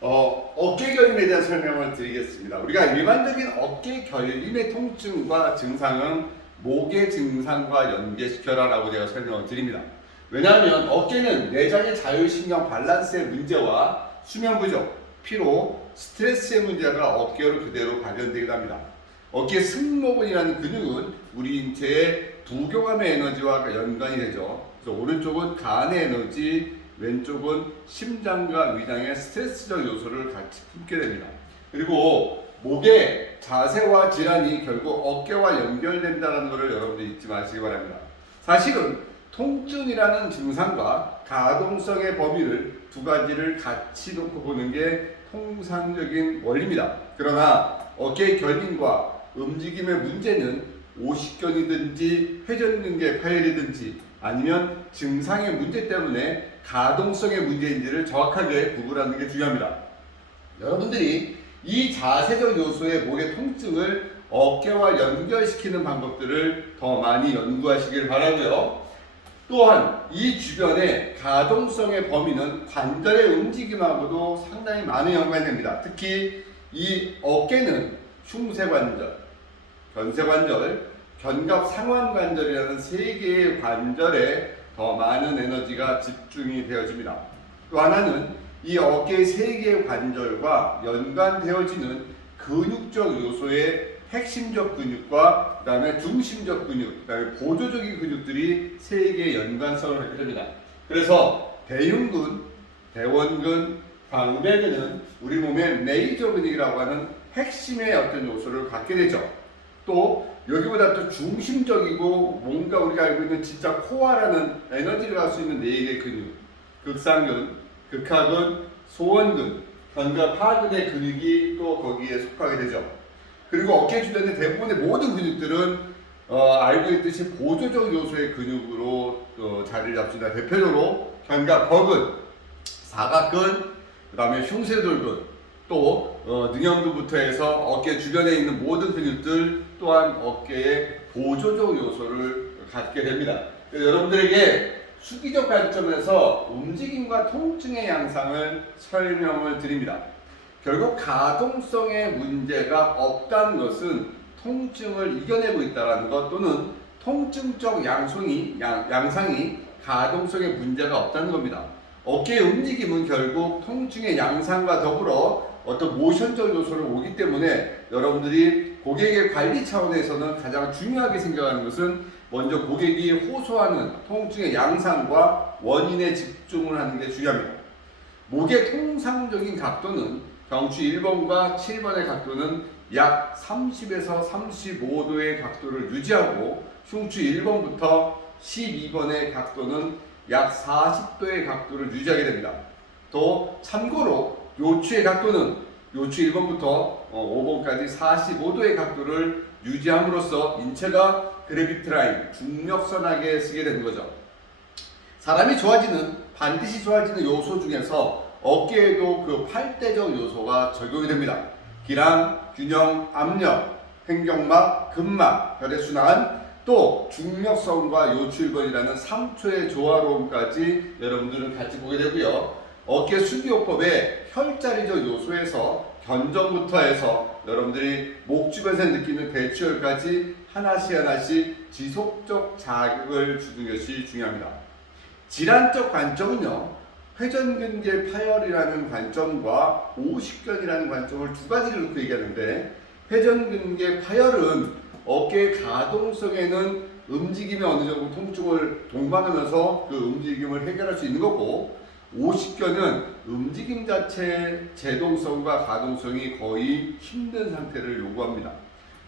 어깨 결림에 대한 설명을 드리겠습니다. 우리가 일반적인 어깨 결림의 통증과 증상은 목의 증상과 연계시켜라 라고 제가 설명을 드립니다. 왜냐하면 어깨는 내장의 자율신경 밸런스의 문제와 수면 부족, 피로, 스트레스의 문제가 어깨로 그대로 발현되기도 합니다. 어깨 승모근이라는 근육은 우리 인체의 부교감의 에너지와 연관이 되죠. 그래서 오른쪽은 간의 에너지, 왼쪽은 심장과 위장의 스트레스적 요소를 같이 품게 됩니다. 그리고 목의 자세와 질환이 결국 어깨와 연결된다는 것을 여러분들 잊지 마시기 바랍니다. 사실은 통증이라는 증상과 가동성의 범위를 두 가지를 같이 놓고 보는 게 통상적인 원리입니다. 그러나 어깨 결림과 움직임의 문제는 오십견이든지 회전근개 파열이든지 아니면 증상의 문제 때문에 가동성의 문제인지를 정확하게 구분하는 게 중요합니다. 여러분들이 이 자세적 요소의 목의 통증을 어깨와 연결시키는 방법들을 더 많이 연구하시길 바라고요. 또한 이 주변의 가동성의 범위는 관절의 움직임하고도 상당히 많은 연관이 됩니다. 특히 이 어깨는 흉쇄관절, 견쇄관절, 견갑상완관절이라는 세 개의 관절에 더 많은 에너지가 집중이 되어집니다. 또 하나는 이 어깨의 세 개의 관절과 연관되어지는 근육적 요소의 핵심적 근육과 그 다음에 중심적 근육, 그 다음에 보조적인 근육들이 세 개의 연관성을 갖게 됩니다. 그래서 대흉근, 대원근, 광배근은 우리 몸의 메이저 근육이라고 하는 핵심의 어떤 요소를 갖게 되죠. 또 여기보다 또 중심적이고 뭔가 우리가 알고 있는 진짜 코어라는 에너지를 갈 수 있는 네 개의 근육, 극상근, 극하근, 소원근, 견갑하근의 근육이 또 거기에 속하게 되죠. 그리고 어깨 주변의 대부분의 모든 근육들은 알고 있듯이 보조적 요소의 근육으로 자리를 잡습니다. 대표적으로 견갑허근, 사각근, 그 다음에 흉쇄돌근, 또 능형근부터 해서 어깨 주변에 있는 모든 근육들 또한 어깨의 보조적 요소를 갖게 됩니다. 여러분들에게 수기적 관점에서 움직임과 통증의 양상을 설명을 드립니다. 결국 가동성의 문제가 없다는 것은 통증을 이겨내고 있다는 것 또는 통증적 양상이 가동성의 문제가 없다는 겁니다. 어깨의 움직임은 결국 통증의 양상과 더불어 어떤 모션적 요소를 오기 때문에 여러분들이 고객의 관리 차원에서는 가장 중요하게 생각하는 것은 먼저 고객이 호소하는 통증의 양상과 원인에 집중을 하는 게 중요합니다. 목의 통상적인 각도는 경추 1번과 7번의 각도는 약 30에서 35도의 각도를 유지하고 흉추 1번부터 12번의 각도는 약 40도의 각도를 유지하게 됩니다. 또 참고로 요추의 각도는 요추 1번부터 5번까지 45도의 각도를 유지함으로써 인체가 그래비티 라인, 중력선하게 쓰게 되는 거죠. 사람이 반드시 좋아지는 요소 중에서 어깨에도 그 8대적 요소가 적용이 됩니다. 기랑, 균형, 압력, 횡격막, 근막, 혈액순환, 또 중력선과 요추 1번이라는 3초의 조화로움까지 여러분들은 같이 보게 되고요. 어깨 수기요법의 혈자리적 요소에서 견정부터 해서 여러분들이 목 주변에서 느끼는 대추혈까지 하나씩 지속적 자극을 주는 것이 중요합니다. 질환적 관점은요, 회전근개 파열이라는 관점과 오십견이라는 관점을 두 가지를 놓고 얘기하는데, 회전근개 파열은 어깨의 가동성에는 움직임에 어느 정도 통증을 동반하면서 그 움직임을 해결할 수 있는 거고, 오십견은 움직임 자체의 제동성과 가동성이 거의 힘든 상태를 요구합니다.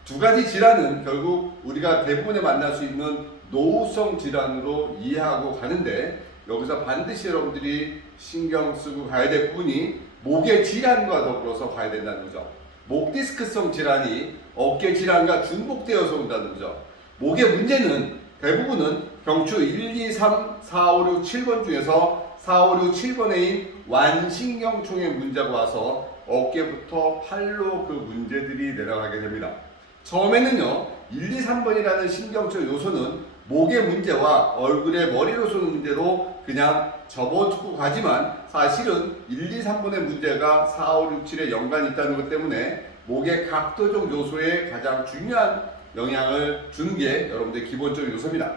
두 가지 질환은 결국 우리가 대부분에 만날 수 있는 노후성 질환으로 이해하고 가는데, 여기서 반드시 여러분들이 신경 쓰고 가야 될 부분이 목의 질환과 더불어서 가야 된다는 거죠. 목 디스크성 질환이 어깨 질환과 중복되어서 온다는 거죠. 목의 문제는 대부분은 경추 1, 2, 3, 4, 5, 6, 7번 중에서 4, 5, 6, 7번의 완신경총의 문제가 와서 어깨부터 팔로 그 문제들이 내려가게 됩니다. 처음에는요, 1, 2, 3번이라는 신경적 요소는 목의 문제와 얼굴의 머리로 쏘는 문제로 그냥 접어 죽고 가지만 사실은 1, 2, 3번의 문제가 4, 5, 6, 7에 연관이 있다는 것 때문에 목의 각도적 요소에 가장 중요한 영향을 주는 게 여러분들의 기본적인 요소입니다.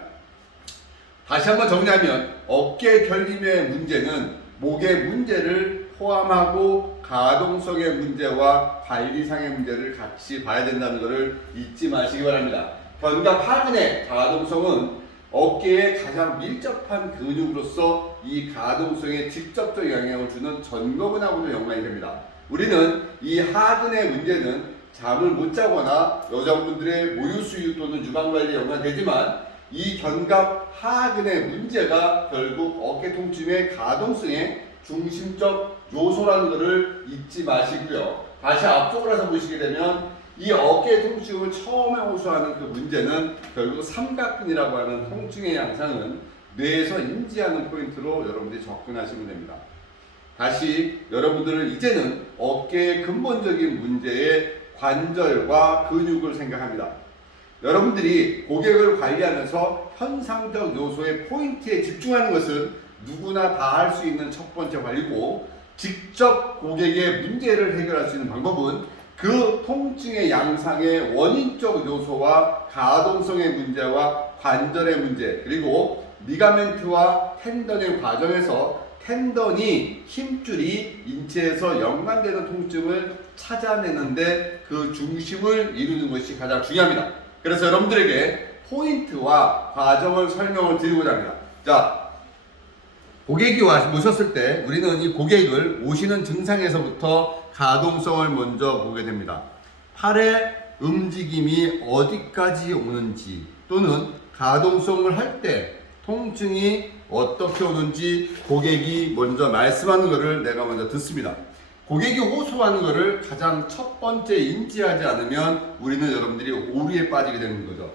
다시 한번 정리하면 어깨 결림의 문제는 목의 문제를 포함하고 가동성의 문제와 관리상의 문제를 같이 봐야 된다는 것을 잊지 마시기 바랍니다. 견갑 하근의 가동성은 어깨에 가장 밀접한 근육으로서 이 가동성에 직접적 영향을 주는 전거근하고도 연관이 됩니다. 우리는 이 하근의 문제는 잠을 못 자거나 여성분들의 모유수유 또는 유방관리에 연관되지만 이 견갑 하근의 문제가 결국 어깨 통증의 가동성의 중심적 요소라는 것을 잊지 마시고요. 다시 앞쪽으로 해서 보시게 되면 이 어깨 통증을 처음에 호소하는 그 문제는 결국 삼각근이라고 하는 통증의 양상은 뇌에서 인지하는 포인트로 여러분들이 접근하시면 됩니다. 다시 여러분들은 이제는 어깨의 근본적인 문제의 관절과 근육을 생각합니다. 여러분들이 고객을 관리하면서 현상적 요소의 포인트에 집중하는 것은 누구나 다 할 수 있는 첫 번째 관리고, 직접 고객의 문제를 해결할 수 있는 방법은 그 통증의 양상의 원인적 요소와 가동성의 문제와 관절의 문제, 그리고 리가멘트와 텐던의 과정에서 텐던이 힘줄이 인체에서 연관되는 통증을 찾아내는데 그 중심을 이루는 것이 가장 중요합니다. 그래서 여러분들에게 포인트와 과정을 설명을 드리고자 합니다. 자, 고객이 오셨을 때 우리는 이 고객을 오시는 증상에서부터 가동성을 먼저 보게 됩니다. 팔의 움직임이 어디까지 오는지, 또는 가동성을 할 때 통증이 어떻게 오는지 고객이 먼저 말씀하는 것을 내가 먼저 듣습니다. 고객이 호소하는 것을 가장 첫 번째 인지하지 않으면 우리는 여러분들이 오류에 빠지게 되는 거죠.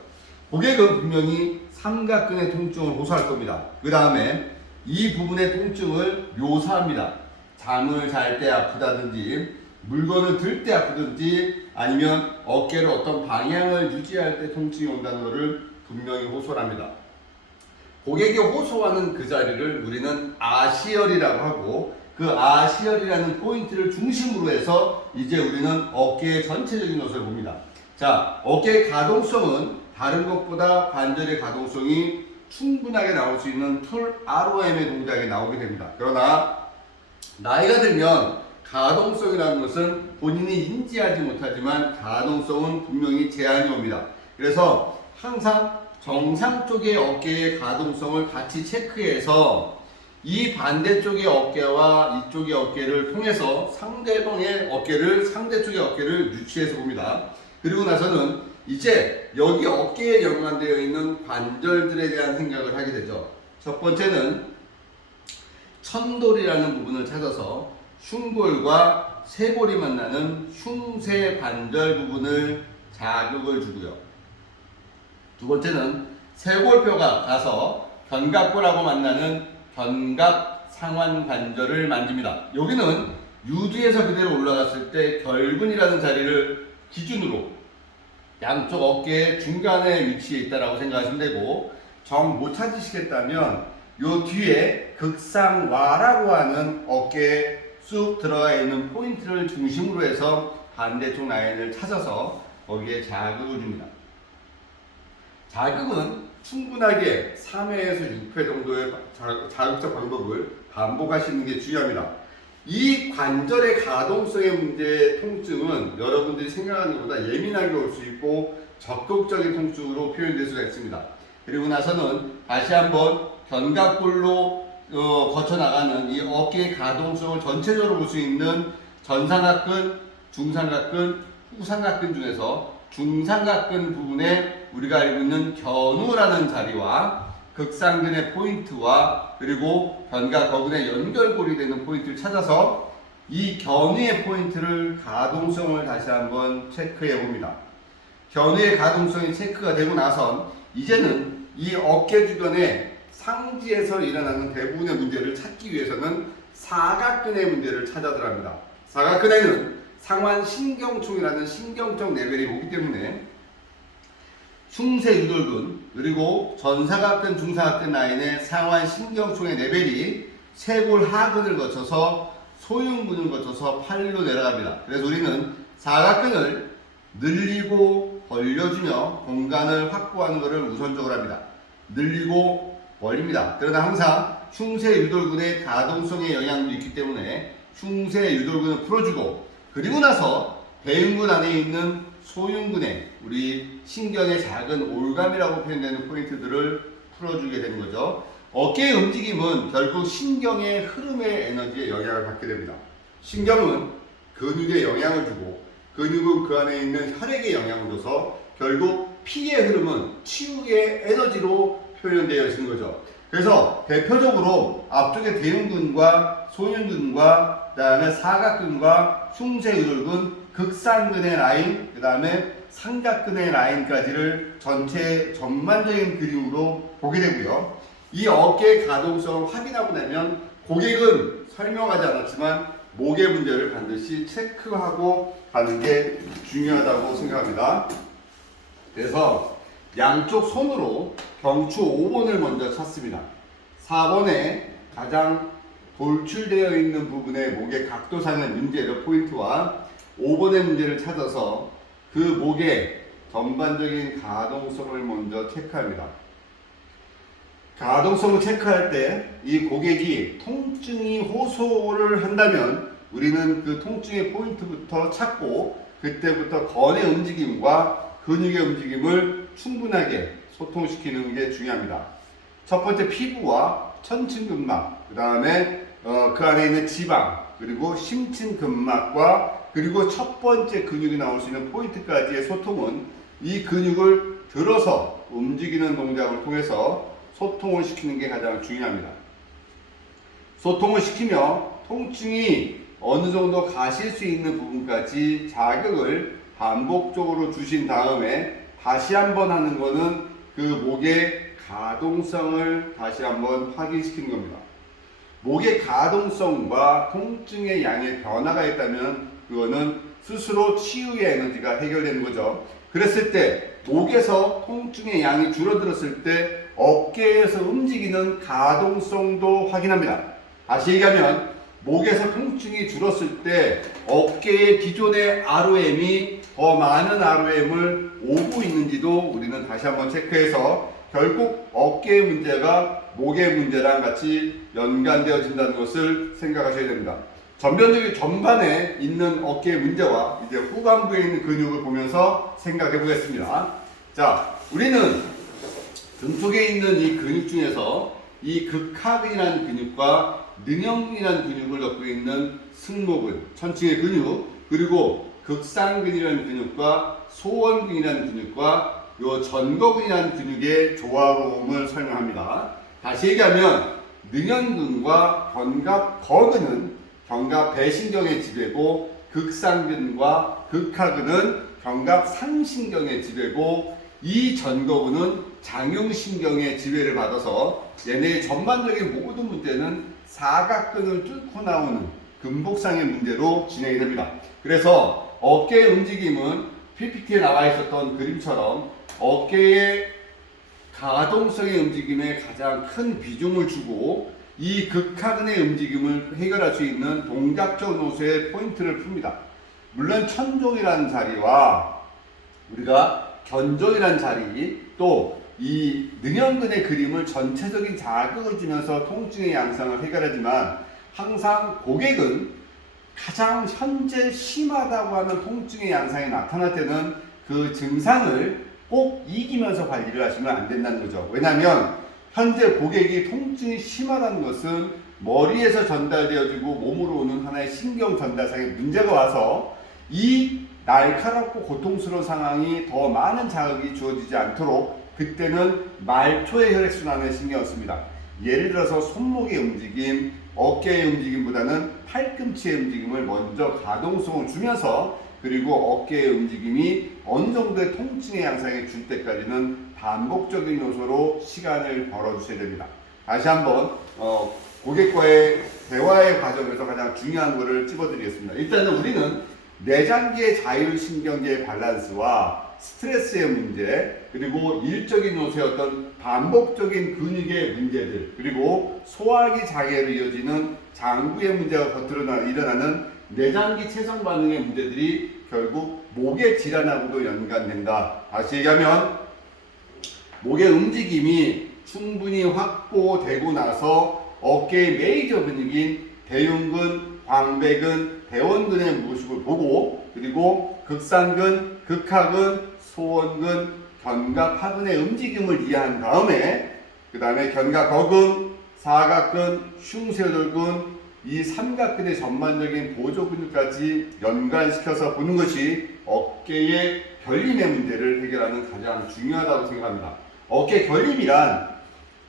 고객은 분명히 삼각근의 통증을 호소할 겁니다. 그 다음에 이 부분의 통증을 묘사합니다. 잠을 잘 때 아프다든지, 물건을 들 때 아프든지, 아니면 어깨를 어떤 방향을 유지할 때 통증이 온다는 것을 분명히 호소를 합니다. 고객이 호소하는 그 자리를 우리는 아시혈이라고 하고, 그 아시혈이라는 포인트를 중심으로 해서 이제 우리는 어깨의 전체적인 요소를 봅니다. 자, 어깨의 가동성은 다른 것보다 관절의 가동성이 충분하게 나올 수 있는 풀 ROM의 동작이 나오게 됩니다. 그러나 나이가 들면 가동성이라는 것은 본인이 인지하지 못하지만 가동성은 분명히 제한이 옵니다. 그래서 항상 정상 쪽의 어깨의 가동성을 같이 체크해서 이 반대쪽의 어깨와 이쪽의 어깨를 통해서 상대방의 어깨를, 상대쪽의 어깨를 유치해서 봅니다. 그리고 나서는 이제 여기 어깨에 연관되어 있는 관절들에 대한 생각을 하게 되죠. 첫 번째는 천돌이라는 부분을 찾아서 흉골과 쇄골이 만나는 흉쇄 관절 부분을 자극을 주고요. 두 번째는 쇄골뼈가 가서 견갑골하고 만나는 견갑 상완 관절을 만집니다. 여기는 유두에서 그대로 올라갔을 때 결근이라는 자리를 기준으로 양쪽 어깨의 중간에 위치해 있다라고 생각하시면 되고, 정 못 찾으시겠다면 요 뒤에 극상와라고 하는 어깨에 쑥 들어가 있는 포인트를 중심으로 해서 반대쪽 라인을 찾아서 거기에 자극을 줍니다. 자극은 충분하게 3회에서 6회 정도의 자극적 방법을 반복하시는 게 중요합니다. 이 관절의 가동성의 문제의 통증은 여러분들이 생각하는 것보다 예민하게 올 수 있고 적극적인 통증으로 표현될 수가 있습니다. 그리고 나서는 다시 한번 견갑골로 거쳐나가는 이 어깨의 가동성을 전체적으로 볼 수 있는 전삼각근, 중삼각근, 후삼각근 중에서 중삼각근 부분에 우리가 알고 있는 견우라는 자리와 극상근의 포인트와 그리고 견갑 거근의 연결골이 되는 포인트를 찾아서 이 견우의 포인트를 가동성을 다시 한번 체크해 봅니다. 견우의 가동성이 체크가 되고 나선 이제는 이 어깨 주변에 상지에서 일어나는 대부분의 문제를 찾기 위해서는 사각근의 문제를 찾아 들어갑니다. 사각근에는 상완신경총이라는 신경적 레벨이 오기 때문에 흉쇄 유돌근 그리고 전사각근 중사각근 라인의 상완신경총의 레벨이 쇄골 하근을 거쳐서 소흉근을 거쳐서 팔로 내려갑니다. 그래서 우리는 사각근을 늘리고 벌려주며 공간을 확보하는 것을 우선적으로 합니다. 늘리고 벌립니다. 그러나 항상 흉쇄 유돌근의 가동성에 영향도 있기 때문에 흉쇄 유돌근을 풀어주고, 그리고 나서 배흉근 안에 있는 소흉근의 우리 신경의 작은 올감이라고 표현되는 포인트들을 풀어주게 되는 거죠. 어깨의 움직임은 결국 신경의 흐름의 에너지에 영향을 받게 됩니다. 신경은 근육에 영향을 주고, 근육은 그 안에 있는 혈액에 영향을 줘서 결국 피의 흐름은 치유의 에너지로 표현되어 있는 거죠. 그래서 대표적으로 앞쪽에 대흉근과 소흉근과 그 다음에 사각근과 흉쇄유돌근, 극상근의 라인, 그 다음에 삼각근의 라인까지를 전체 전반적인 그림으로 보게 되고요. 이 어깨의 가동성을 확인하고 나면 고객은 설명하지 않았지만 목의 문제를 반드시 체크하고 가는 게 중요하다고 생각합니다. 그래서 양쪽 손으로 경추 5번을 먼저 찾습니다. 4번에 가장 돌출되어 있는 부분의 목의 각도상의 문제를 포인트와 5번의 문제를 찾아서 그 목의 전반적인 가동성을 먼저 체크합니다. 가동성을 체크할 때 이 고객이 통증이 호소를 한다면 우리는 그 통증의 포인트부터 찾고 그때부터 건의 움직임과 근육의 움직임을 충분하게 소통시키는 게 중요합니다. 첫 번째 피부와 천층근막, 그 다음에 그 안에 있는 지방, 그리고 심층근막과 그리고 첫 번째 근육이 나올 수 있는 포인트까지의 소통은 이 근육을 들어서 움직이는 동작을 통해서 소통을 시키는 게 가장 중요합니다. 소통을 시키며 통증이 어느 정도 가실 수 있는 부분까지 자극을 반복적으로 주신 다음에 다시 한번 하는 거는 그 목의 가동성을 다시 한번 확인시키는 겁니다. 목의 가동성과 통증의 양의 변화가 있다면 그거는 스스로 치유의 에너지가 해결되는 거죠. 그랬을 때 목에서 통증의 양이 줄어들었을 때 어깨에서 움직이는 가동성도 확인합니다. 다시 얘기하면 목에서 통증이 줄었을 때 어깨의 기존의 ROM이 더 많은 ROM을 오고 있는지도 우리는 다시 한번 체크해서 결국 어깨의 문제가 목의 문제랑 같이 연관되어진다는 것을 생각하셔야 됩니다. 전반적인 전반에 있는 어깨의 문제와 이제 후반부에 있는 근육을 보면서 생각해 보겠습니다. 자, 우리는 등 속에 있는 이 근육 중에서 이 극하근이라는 근육과 능형근이라는 근육을 갖고 있는 승모근, 천층의 근육, 그리고 극상근이라는 근육과 소원근이라는 근육과 요 전거근이라는 근육의 조화로움을 설명합니다. 다시 얘기하면 능형근과 견갑거근은 견갑 배신경의 지배고, 극상근과 극하근은 견갑 상신경의 지배고, 이 전거근은 장흉신경의 지배를 받아서 얘네의 전반적인 모든 문제는 사각근을 뚫고 나오는 근복상의 문제로 진행이 됩니다. 그래서 어깨의 움직임은 PPT에 나와 있었던 그림처럼 어깨의 가동성의 움직임에 가장 큰 비중을 주고 이 극하근의 움직임을 해결할 수 있는 동작적 노쇠의 포인트를 풉니다. 물론 천종이라는 자리와 우리가 견종이라는 자리, 또 이 능형근의 그림을 전체적인 자극을 주면서 통증의 양상을 해결하지만 항상 고객은 가장 현재 심하다고 하는 통증의 양상이 나타날 때는 그 증상을 꼭 이기면서 관리를 하시면 안 된다는 거죠. 왜냐하면 현재 고객이 통증이 심하다는 것은 머리에서 전달되어지고 몸으로 오는 하나의 신경 전달상에 문제가 와서 이 날카롭고 고통스러운 상황이 더 많은 자극이 주어지지 않도록 그때는 말초의 혈액순환에 신경을 씁니다. 예를 들어서 손목의 움직임, 어깨의 움직임보다는 팔꿈치의 움직임을 먼저 가동성을 주면서, 그리고 어깨의 움직임이 어느 정도의 통증의 양상을 줄 때까지는 반복적인 요소로 시간을 벌어주셔야 됩니다. 다시 한번 고객과의 대화의 과정에서 가장 중요한 것을 찝어드리겠습니다. 일단은 우리는 내장기의 자율신경계의 밸런스와 스트레스의 문제, 그리고 일적인 요소의 어떤 반복적인 근육의 문제들, 그리고 소화기 장애로 이어지는 장부의 문제가 겉으로 일어나는 내장기 체성 반응의 문제들이 결국 목의 질환하고도 연관된다. 다시 얘기하면 목의 움직임이 충분히 확보되고 나서 어깨의 메이저 근육인 대흉근, 광배근, 대원근의 모습을 보고, 그리고 극상근, 극하근, 소원근, 견갑하근의 움직임을 이해한 다음에 그 다음에 견갑거근, 사각근, 흉쇄돌근, 이 삼각근의 전반적인 보조 근육까지 연관시켜서 보는 것이 어깨의 결림의 문제를 해결하는 가장 중요하다고 생각합니다. 어깨 결림이란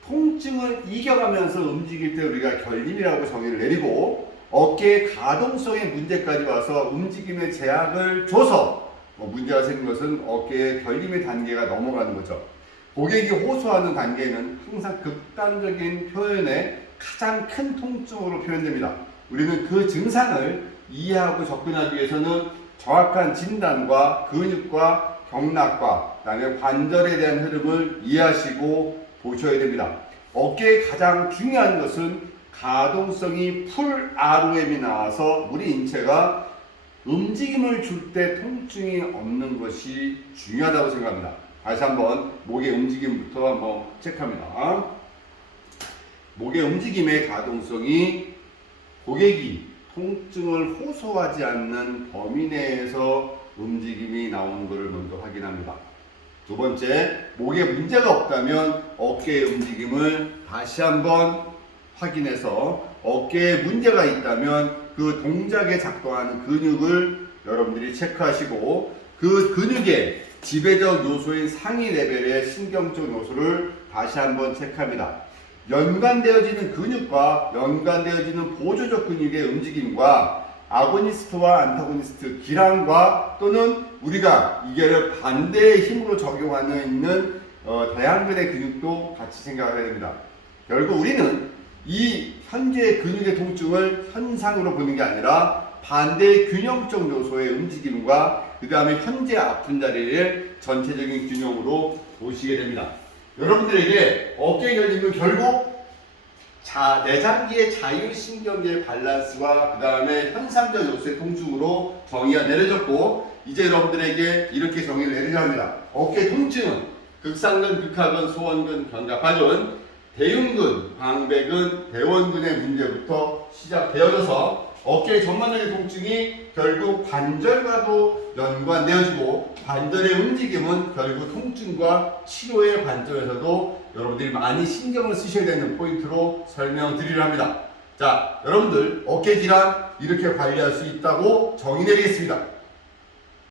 통증을 이겨가면서 움직일 때 우리가 결림이라고 정의를 내리고, 어깨의 가동성의 문제까지 와서 움직임에 제약을 줘서 문제가 생긴 것은 어깨의 결림의 단계가 넘어가는 거죠. 고객이 호소하는 단계는 항상 극단적인 표현의 가장 큰 통증으로 표현됩니다. 우리는 그 증상을 이해하고 접근하기 위해서는 정확한 진단과 근육과 경락과 그다음에 관절에 대한 흐름을 이해하시고 보셔야 됩니다. 어깨의 가장 중요한 것은 가동성이 풀 ROM이 나와서 우리 인체가 움직임을 줄 때 통증이 없는 것이 중요하다고 생각합니다. 다시 한번 목의 움직임부터 한번 체크합니다. 목의 움직임의 가동성이 고객이 통증을 호소하지 않는 범위 내에서 움직임이 나오는 것을 먼저 확인합니다. 두 번째, 목에 문제가 없다면 어깨의 움직임을 다시 한번 확인해서 어깨에 문제가 있다면 그 동작에 작동하는 근육을 여러분들이 체크하시고, 그 근육의 지배적 요소인 상위 레벨의 신경적 요소를 다시 한번 체크합니다. 연관되어지는 근육과 연관되어지는 보조적 근육의 움직임과 아고니스트와 안타고니스트, 기랑과 또는 우리가 이게 반대의 힘으로 적용하는 있는 대안근의 근육도 같이 생각을 해야 됩니다. 결국 우리는 이 현재의 근육의 통증을 현상으로 보는 게 아니라 반대의 균형적 요소의 움직임과 그 다음에 현재 아픈 자리를 전체적인 균형으로 보시게 됩니다. 여러분들에게 어깨 결림은 결국 내장기의 자율신경계의 밸런스와 그 다음에 현상적 요소의 통증으로 정의가 내려졌고, 이제 여러분들에게 이렇게 정의를 내리려 합니다. 어깨 통증은 극상근, 극하근, 소원근, 견갑하근, 대흉근, 광배근, 대원근의 문제부터 시작되어져서 어깨의 전반적인 통증이 결국 관절과도 연관되어지고, 관절의 움직임은 결국 통증과 치료의 관점에서도 여러분들이 많이 신경을 쓰셔야 되는 포인트로 설명드리려 합니다. 자, 여러분들 어깨 질환 이렇게 관리할 수 있다고 정의 내리겠습니다.